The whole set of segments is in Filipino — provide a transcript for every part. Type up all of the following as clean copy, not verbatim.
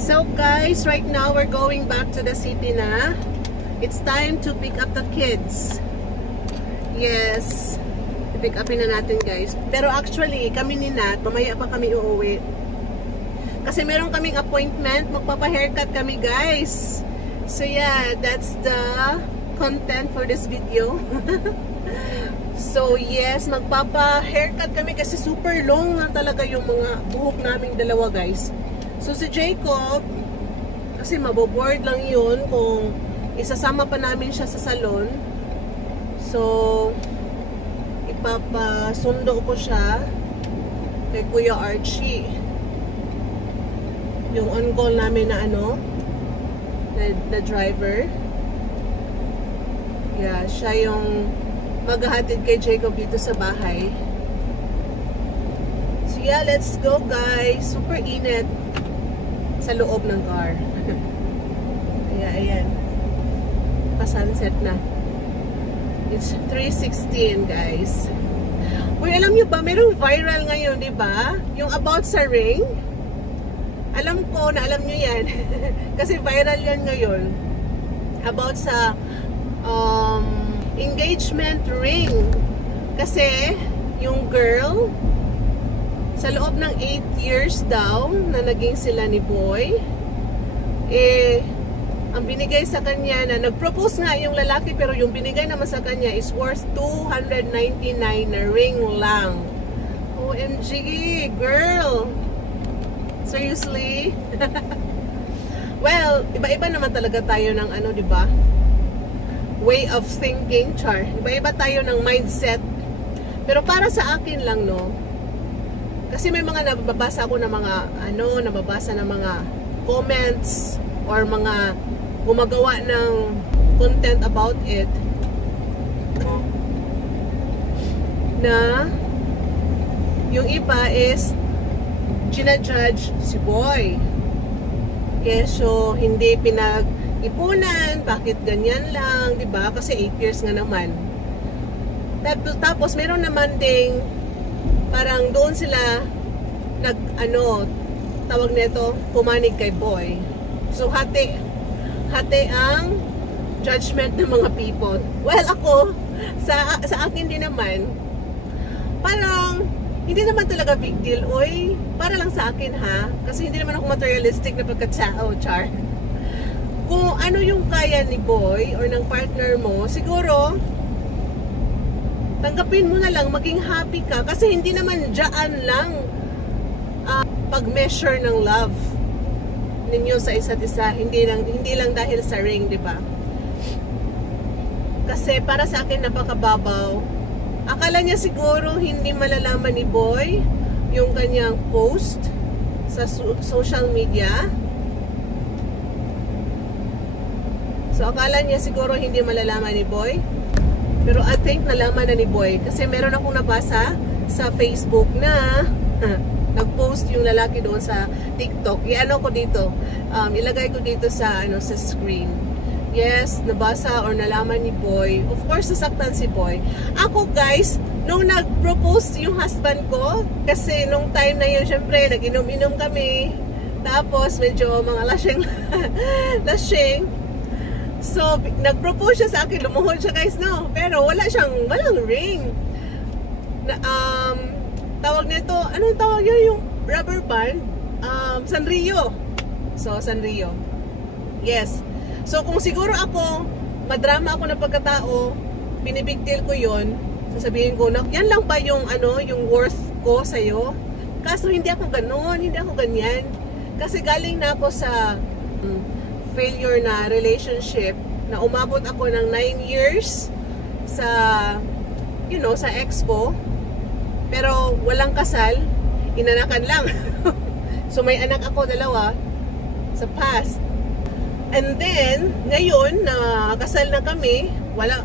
So guys, right now we're going back to the city na. It's time to pick up the kids. Yes, pick upin na natin guys. Pero actually, kami ni Nat, mamaya pa kami uuwi. Kasi meron kaming appointment, magpapa-haircut kami guys. So yeah, that's the content for this video. So yes, magpapa-haircut kami kasi super long na talaga yung mga buhok naming dalawa guys. So si Jacob, kasi maboboard lang yun kung isasama pa namin siya sa salon. So ipapasundo ko siya kay Kuya Archie. Yung on-call namin na ano, na driver. Yeah, siya yung maghahatid kay Jacob dito sa bahay. So yeah, let's go guys. Super init sa loob ng car. Ayan. Pa-sunset na. It's 3:16 guys. Uy, alam nyo ba, merong viral ngayon, di ba? Yung about sa ring. Alam ko na alam nyo yan. Kasi viral yan ngayon. About sa engagement ring. Kasi yung girl sa loob ng 8 years daw na naging sila ni Boy, ang binigay sa kanya na nag-propose nga yung lalaki, pero yung binigay naman sa kanya is worth 299 na ring lang. OMG, girl! Seriously? Well, iba-iba naman talaga tayo ng ano, di ba? Way of thinking, char. Iba-iba tayo ng mindset. Pero para sa akin lang, no? Kasi may mga nababasa ako ng mga, nababasa ng mga comments or mga gumagawa ng content about it na yung iba is ginajudge si Boy. Keso hindi pinag-ipunan, bakit ganyan lang, di ba? Kasi 8 years nga naman. Tapos meron naman ding parang doon sila tawag nito, pumanig kay Boy. So hati ang judgment ng mga people. Well, ako sa akin din naman, parang hindi naman talaga big deal. Oy, para lang sa akin ha, kasi hindi naman ako materialistic na pagkatao, char. Kung ano yung kaya ni Boy or ng partner mo, siguro tanggapin mo na lang, maging happy ka. Kasi hindi naman dyan lang pag-measure ng love ninyo sa isa't isa. Hindi lang dahil sa ring, di ba? Kasi para sa akin, napakababaw. Akala niya siguro hindi malalaman ni Boy yung kanyang post sa social media. So, akala niya siguro hindi malalaman ni Boy. Pero I think nalaman na ni Boy. Kasi meron akong nabasa sa Facebook na nag-post yung lalaki doon sa TikTok. Ko dito. Ilagay ko dito sa sa screen. Yes, nabasa or nalaman ni Boy. Of course, nasaktan si Boy. Ako guys, nung nag-propose yung husband ko, kasi nung time na yun, syempre, nag-inom-inom kami. Tapos, medyo mga lasing. So, nag-propose siya sa akin, lumuhod siya guys, no? Pero walang ring. Tawag nito, anong tawag yun? Yung rubber band? Sanrio. So, Sanrio. Yes. So, kung siguro ako, madrama ako na pagkatao, binibig deal ko yun, sasabihin ko na, yan lang ba yung, yung worth ko sa'yo? Kaso, hindi ako ganon, hindi ako ganyan. Kasi galing na ako sa failure na relationship na umabot ako ng 9 years sa sa ex ko, pero walang kasal, inanakan lang. So may anak ako 2 sa past, and then ngayon na kasal na kami, wala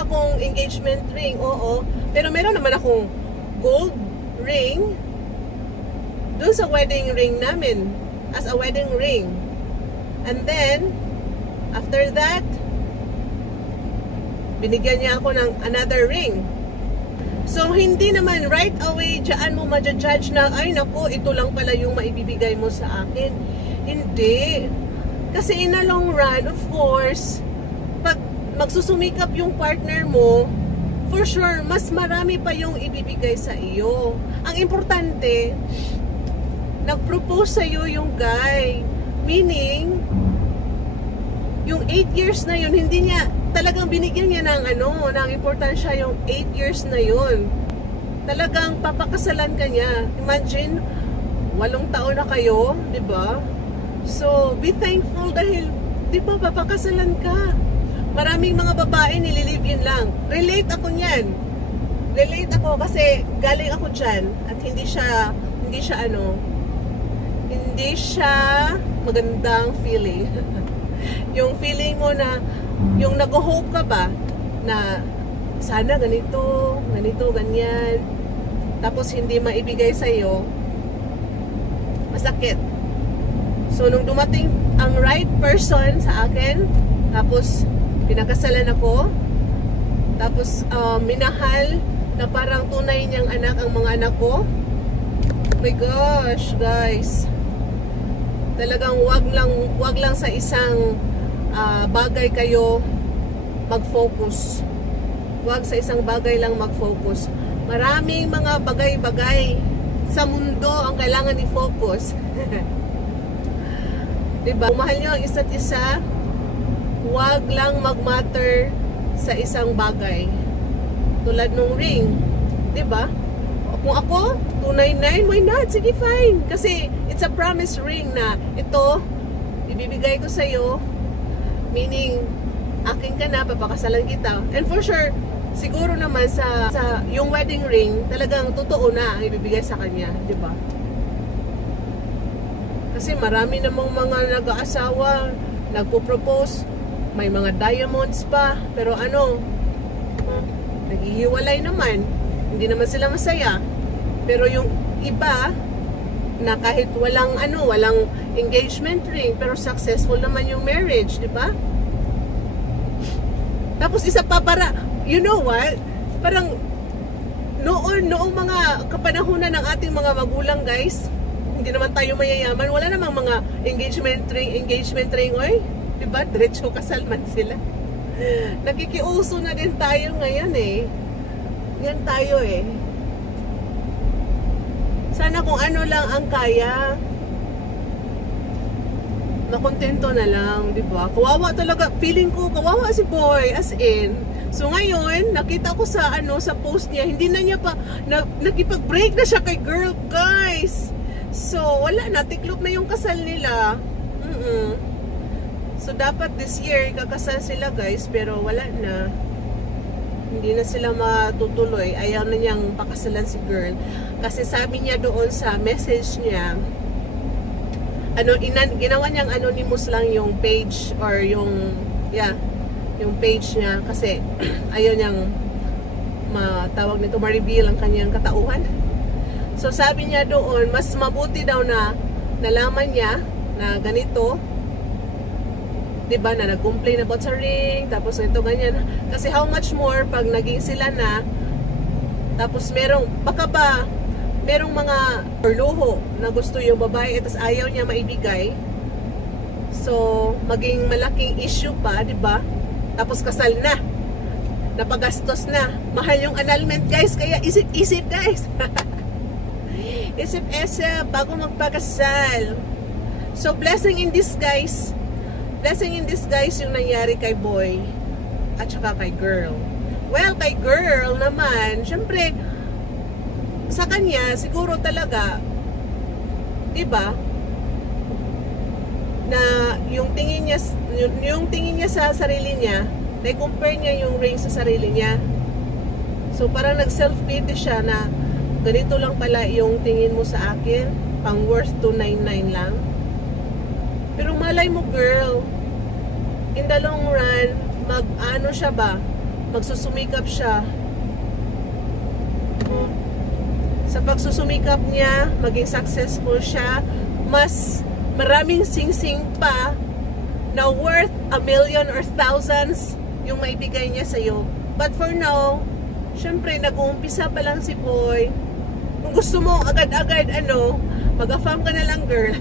akong engagement ring, oo, pero meron naman akong gold ring doon sa wedding ring namin as a wedding ring. And then, after that, binigyan niya ako ng another ring. So, hindi naman right away dyan mo ma-judge na, ay naku, ito lang pala yung maibibigay mo sa akin. Hindi. Kasi in a long run, of course, pag magsusumikap yung partner mo, for sure, mas marami pa yung ibibigay sa iyo. Ang importante, nag-propose sa iyo yung guy. Meaning, yung 8 years na yun, hindi niya, talagang binigyan niya ng ng importansya yung 8 years na yun. Talagang papakasalan ka niya. Imagine, 8 taon na kayo, di ba? So, be thankful dahil, di ba, papakasalan ka. Maraming mga babae nililive yun lang. Relate ako niyan. Relate ako kasi galing ako dyan at hindi siya magandang feeling. Yung feeling mo na, yung nag-hope ka ba na sana ganito, ganyan. Tapos hindi maibigay sa'yo, masakit. So, nung dumating ang right person sa akin, tapos pinakasalan ako, tapos minahal na parang tunay niyang anak ang mga anak ko. Oh my gosh, guys. Talagang wag lang sa isang bagay kayo mag-focus. Wag sa isang bagay lang mag-focus. Maraming mga bagay-bagay sa mundo ang kailangan i-focus. Diba? Kung mahal nyo ang isa't isa, wag lang mag-matter sa isang bagay. Tulad nung ring. Diba? Kung ako, 299, why not? Sige, fine. Kasi it's a promise ring na ito, ibibigay ko sa'yo. Meaning, akin ka na, papakasalan kita. And for sure, siguro naman sa yung wedding ring, talagang totoo na ang ibibigay sa kanya. Diba? Kasi marami namang mga nag-aasawa, nagpo-propose, may mga diamonds pa, pero naghihiwalay naman. Hindi naman sila masaya. Pero yung iba na kahit walang engagement ring pero successful naman yung marriage, di ba? Tapos isa pa para, you know what? Parang noong mga kapanahunan ng ating mga magulang, guys, hindi naman tayo mayayaman, wala namang mga engagement ring, oy. Di ba? Diretso kasal man sila. Nakikiuso na din tayo ngayon eh. Yan tayo eh. Sana kung ano lang ang kaya, makontento na lang, di ba? Kawawa talaga, feeling ko, kawawa si boy, as in. So ngayon, nakita ko sa post niya, hindi na niya pa, nakipag-break na siya kay girl, guys. So, wala na, tiklop na yung kasal nila. So, dapat this year, kakasal sila, guys, pero wala na. Hindi na sila matutuloy. Ayaw na niyang pakasalan si girl. Kasi sabi niya doon sa message niya, ginawa niyang anonymous lang yung page or yung page niya kasi ayaw niyang matawag nito, ma-reveal ang kanyang katauhan. So sabi niya doon, mas mabuti daw na nalaman niya na ganito, diba, na nag-complain about sa ring, tapos ito ganyan. Kasi how much more pag naging sila na, tapos baka ba merong mga luho na gusto yung babae at ayaw niya maibigay. So, maging malaking issue pa, diba? Tapos kasal na. Napagastos na. Mahal yung annulment, guys. Kaya isip-isip, guys. Isip-isip bago magpakasal. So, blessing in disguise. Blessing in disguise yung nangyari kay boy at saka kay girl. Well, kay girl naman, syempre, sa kanya, siguro talaga, diba, na yung tingin niya sa sarili niya, na-compare niya yung ring sa sarili niya. So, parang nag-self-pity siya na ganito lang pala yung tingin mo sa akin, pang worth 299 lang. Pero malay mo, girl, in the long run, magsusumikap siya. Sa pagsusumikap niya, maging successful siya, mas maraming sing-sing pa na worth 1 million or thousands yung maibigay niya sa'yo. But for now, syempre, nag-uumpisa pa lang si boy. Kung gusto mo, agad-agad, mag-affirm ka na lang, girl.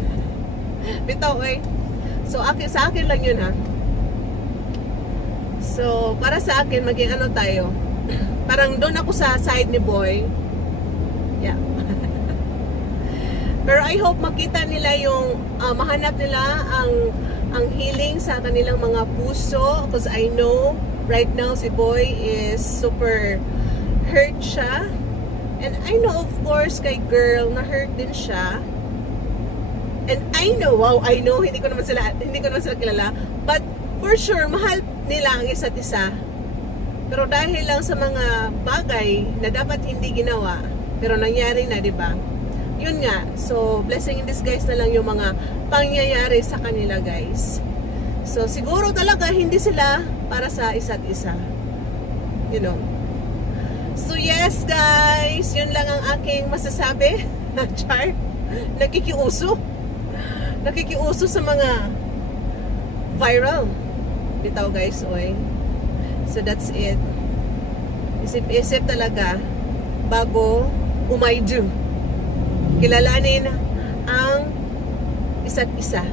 Bitaw, eh. So, sa akin lang yun, ha. So, para sa akin, maging tayo. Parang doon ako sa side ni boy. Yeah. Pero I hope makita nila yung, mahanap nila ang healing sa kanilang mga puso. Because I know, right now, si boy is super hurt siya. And I know, of course, kay girl, na hurt din siya. And I know, hindi ko naman sila kilala. But, for sure, mahal nila ang isa't isa. Pero dahil lang sa mga bagay na dapat hindi ginawa, pero nangyari na, di ba? Yun nga. So, blessing in disguise na lang yung mga pangyayari sa kanila, guys. So, siguro talaga hindi sila para sa isa't isa. You know. So, yes, guys. Yun lang ang aking masasabi. Char. Nakikiuso sa mga viral. Bitaw, guys, oy. So, that's it. Isip-isip talaga bago umaydo. Kilalanin ang isa't isa.